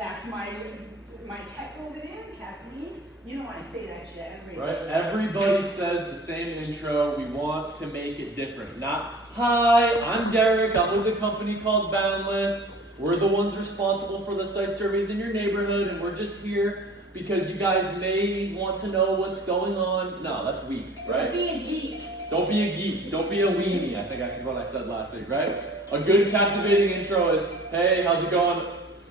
that's my tech over there, Kathleen. You know I say that shit every right? Everybody says the same intro. We want to make it different. Not, hi, I'm Derek. I'm with a company called Boundless. We're the ones responsible for the site surveys in your neighborhood, and we're just here because you guys may want to know what's going on. No, that's weak, right? Don't be a geek. Don't be a geek. Don't be a weenie. I think that's what I said last week, right? A good captivating intro is, hey, how's it going?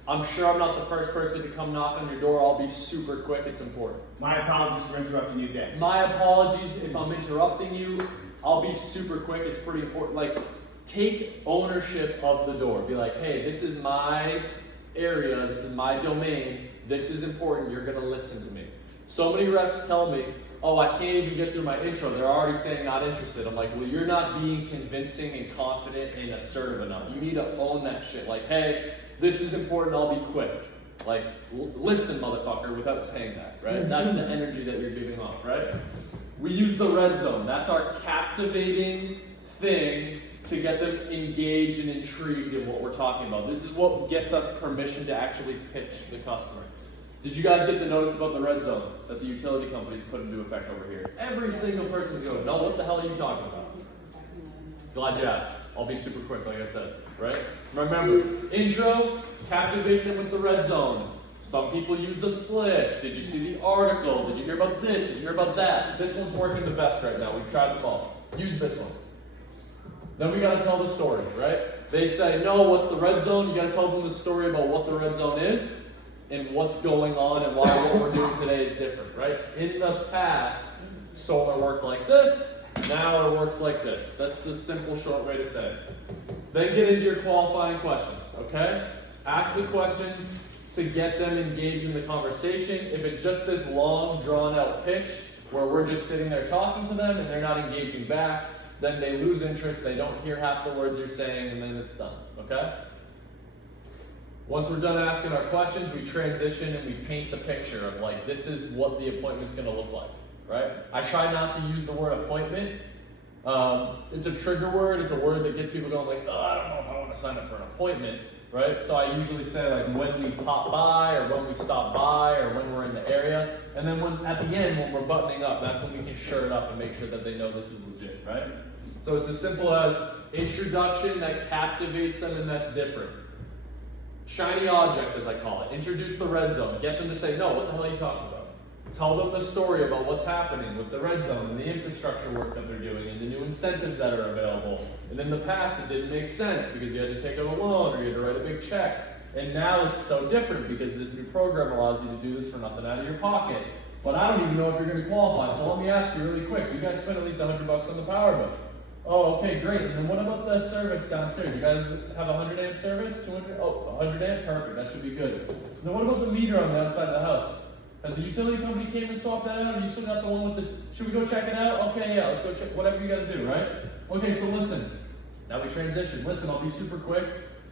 I'm sure I'm not the first person to come knock on your door. I'll be super quick. It's important. My apologies for interrupting you, Dad. My apologies if I'm interrupting you. I'll be super quick. It's pretty important. Like, take ownership of the door. Be like, hey, this is my area. This is my domain. This is important. You're going to listen to me. So many reps tell me, oh, I can't even get through my intro. They're already saying not interested. I'm like, well, you're not being convincing and confident and assertive enough. You need to own that shit. Like, hey, this is important. I'll be quick. Like, listen, motherfucker, without saying that, right? That's the energy that you're giving off, right? We use the red zone. That's our captivating thing to get them engaged and intrigued in what we're talking about. This is what gets us permission to actually pitch the customer. Did you guys get the notice about the red zone that the utility companies put into effect over here? Every single person's going, no, what the hell are you talking about? Glad you asked. I'll be super quick, like I said, right? Remember, intro, captivate them with the red zone. Some people use a slip. Did you see the article? Did you hear about this? Did you hear about that? This one's working the best right now. We've tried them all. Use this one. Then we gotta tell the story, right? They say, no, what's the red zone? You gotta tell them the story about what the red zone is and what's going on and why what we're doing today is different, right? In the past, solar worked like this, now it works like this. That's the simple, short way to say it. Then get into your qualifying questions, okay? Ask the questions to get them engaged in the conversation. If it's just this long, drawn-out pitch where we're just sitting there talking to them and they're not engaging back, then they lose interest, they don't hear half the words you're saying, and then it's done, okay? Once we're done asking our questions, we transition and we paint the picture of like, this is what the appointment's gonna look like, right? I try not to use the word appointment. It's a trigger word, it's a word that gets people going like, oh, I don't know if I wanna sign up for an appointment, right? So I usually say like when we pop by or when we stop by or when we're in the area. And then when at the end, when we're buttoning up, that's when we can shirt it up and make sure that they know this is legit, right? So it's as simple as introduction that captivates them and that's different. Shiny object, as I call it. Introduce the red zone. Get them to say, no, what the hell are you talking about? Tell them the story about what's happening with the red zone and the infrastructure work that they're doing and the new incentives that are available. And in the past, it didn't make sense because you had to take out a loan or you had to write a big check. And now it's so different because this new program allows you to do this for nothing out of your pocket. But I don't even know if you're going to qualify, so let me ask you really quick. Do you guys spend at least $100 on the power bill? Oh, okay, great. And then what about the service downstairs? You guys have a 100 amp service? 200? Oh, 100 amp? Perfect. That should be good. And then what about the meter on the outside of the house? Has the utility company came and swapped that out? Or you still got the one with the, should we go check it out? Okay, yeah, let's go check, whatever you got to do, right? Okay, so listen. Now we transition. Listen, I'll be super quick.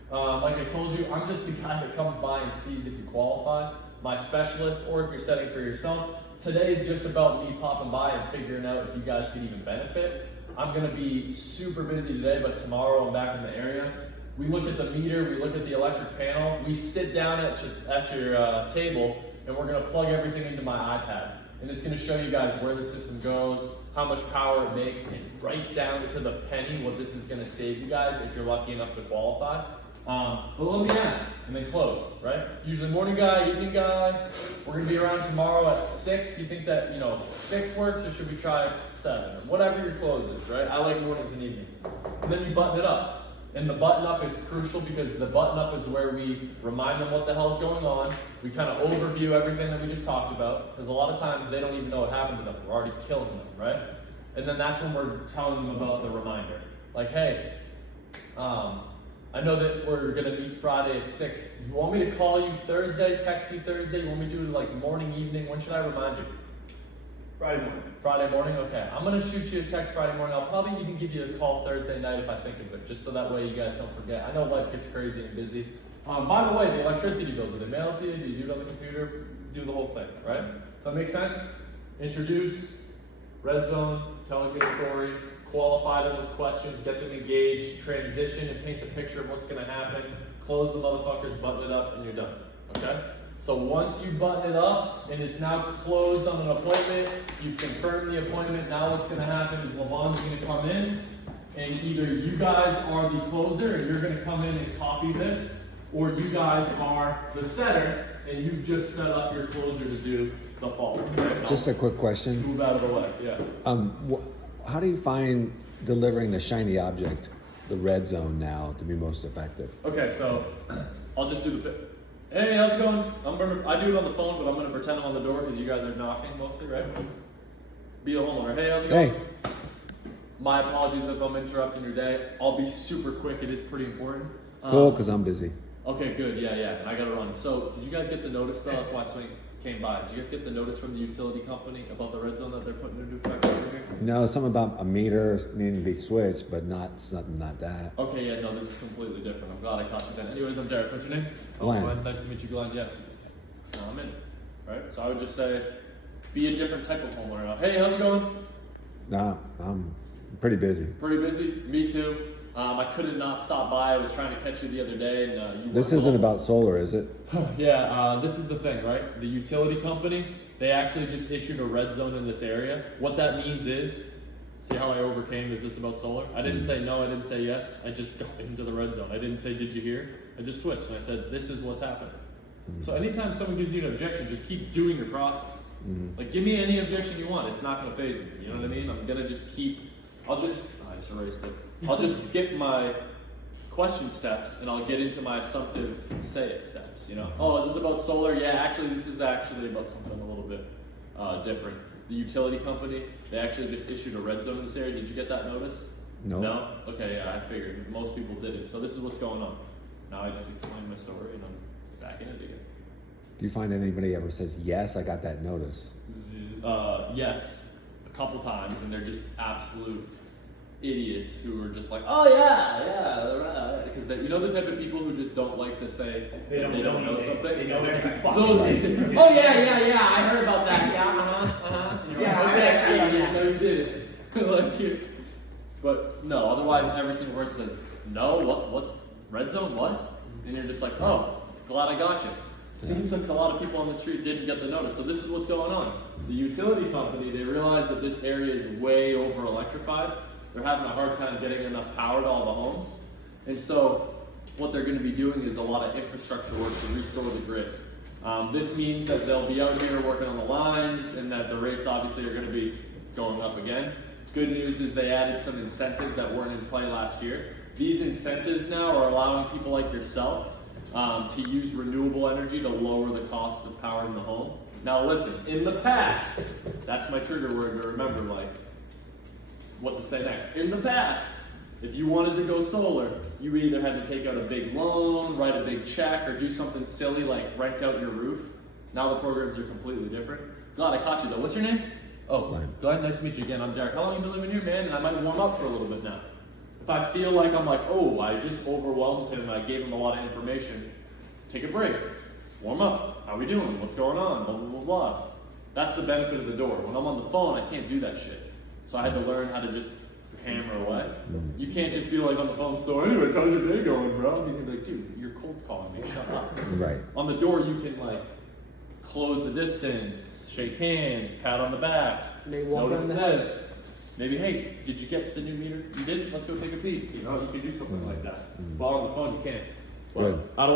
Like I told you, I'm just the guy that comes by and sees if you qualify. My specialist, or if you're setting for yourself. Today is just about me popping by and figuring out if you guys can even benefit. I'm gonna be super busy today, but tomorrow I'm back in the area. We look at the meter, we look at the electric panel, we sit down at your table, and we're gonna plug everything into my iPad. And it's gonna show you guys where the system goes, how much power it makes, and right down to the penny what this is gonna save you guys if you're lucky enough to qualify. But let me ask, and then close, right? Usually morning guy, evening guy. We're gonna be around tomorrow at 6. Do you think that, 6 works, or should we try 7? Or whatever your close is, right? I like mornings and evenings. And then you button it up. And the button up is crucial because the button up is where we remind them what the hell's going on. We kind of overview everything that we just talked about. Because a lot of times they don't even know what happened to them. We're already killing them, right? And then that's when we're telling them about the reminder. Like, hey, I know that we're gonna meet Friday at 6. You want me to call you Thursday, text you Thursday? You want me to do like morning, evening? When should I remind you? Friday morning. Friday morning? Okay. I'm gonna shoot you a text Friday morning. I'll probably even give you a call Thursday night if I think of it, just so that way you guys don't forget. I know life gets crazy and busy. By the way, the electricity bill, do they mail it to you? Do you do it on the computer? Do the whole thing, right? Does that make sense? Introduce, red zone, tell a good story, qualify them with questions, get them engaged, transition and paint the picture of what's gonna happen, close the motherfuckers, button it up, and you're done. Okay? So once you button it up and it's now closed on an appointment, you've confirmed the appointment. Now what's going to happen is Lavon's going to come in, and either you guys are the closer and you're going to come in and copy this, or you guys are the setter and you've just set up your closer to do the fall. Okay? Just a quick question. Move out of the way. Yeah. How do you find delivering the shiny object, the red zone, now to be most effective? Okay, so I'll just do the bit. Hey, how's it going? I do it on the phone, but I'm gonna pretend I'm on the door because you guys are knocking mostly, right? Be a homeowner. Hey, how's it going? Hey, My apologies if I'm interrupting your day. I'll be super quick. It is pretty important. cool, because I'm busy. Okay, good. Yeah. And I gotta run. So, did you guys get the notice though? That's why Swing came by. Did you guys get the notice from the utility company about the red zone that they're putting a new factory over here? No, something about a meter needing to be switched, but not that. Okay, yeah, no, this is completely different. I'm glad I caught you then. Anyways, I'm Derek. What's your name? Glenn. Glenn. Nice to meet you, Glenn. Yes. So I'm in. Right? So I would just say, be a different type of homeowner. Hey, how's it going? No, I'm pretty busy. Pretty busy? Me too. I couldn't not stop by. I was trying to catch you the other day, and you This weren't isn't home. about solar, is it? Yeah, this is the thing, right? The utility company, they actually just issued a red zone in this area. What that means is, see how I overcame, is this about solar? I didn't say no, I didn't say yes, I just got into the red zone. I didn't say, did you hear? I just switched and I said, this is what's happening. So anytime someone gives you an objection, just keep doing your process. Like, give me any objection you want, it's not gonna phase me, you know what I mean? I'm gonna just keep, I just erased it. I'll just skip my question steps and I'll get into my assumptive say it steps, you know? Oh, is this about solar? Yeah, actually, this is actually about something a little bit different. The utility company, they actually just issued a red zone in this area. Did you get that notice? No. No? Okay, yeah, I figured. Most people didn't. So this is what's going on. Now I just explained my story and I'm back in it again. Do you find anybody ever says, yes, I got that notice? Yes, a couple times, and they're just absolute idiots who are just like, oh yeah, because you know the type of people who just don't like to say They don't know something. They know every Oh fucking thing. yeah, I heard about that. Yeah, And you're Yeah, like, I okay, actually I did. know you did it. Like, but no, otherwise every single word says no. What's red zone? What? And you're just like, oh, glad I got you. Seems like a lot of people on the street didn't get the notice. So this is what's going on. The utility company, they realize that this area is way over electrified. They're having a hard time getting enough power to all the homes. And so what they're going to be doing is a lot of infrastructure work to restore the grid. This means that they'll be out here working on the lines and that the rates obviously are going to be going up again. Good news is they added some incentives that weren't in play last year. These incentives now are allowing people like yourself to use renewable energy to lower the cost of power in the home. Now listen, in the past, that's my trigger word to remember, like, what to say next. In the past, if you wanted to go solar, you either had to take out a big loan, write a big check, or do something silly like rent out your roof. Now the programs are completely different. Glad I caught you though. What's your name? Oh, Glenn. Glenn, nice to meet you again. I'm Derek. How long have you been living here, man? And I might warm up for a little bit now. If I feel like I'm like, oh, I just overwhelmed him and I gave him a lot of information, take a break. Warm up. How we doing? What's going on? Blah, blah, blah, blah. That's the benefit of the door. When I'm on the phone, I can't do that shit. So I had to learn how to just hammer away. You can't just be like on the phone, so anyways, how's your day going, bro? He's gonna be like, dude, you're cold calling me, shut up. Right. On the door, you can like close the distance, shake hands, pat on the back, Maybe walk notice around the this. Maybe, hey, did you get the new meter? You did? Let's go take a peek. You know, you can do something like that. But on the phone, you can't. But Good. I don't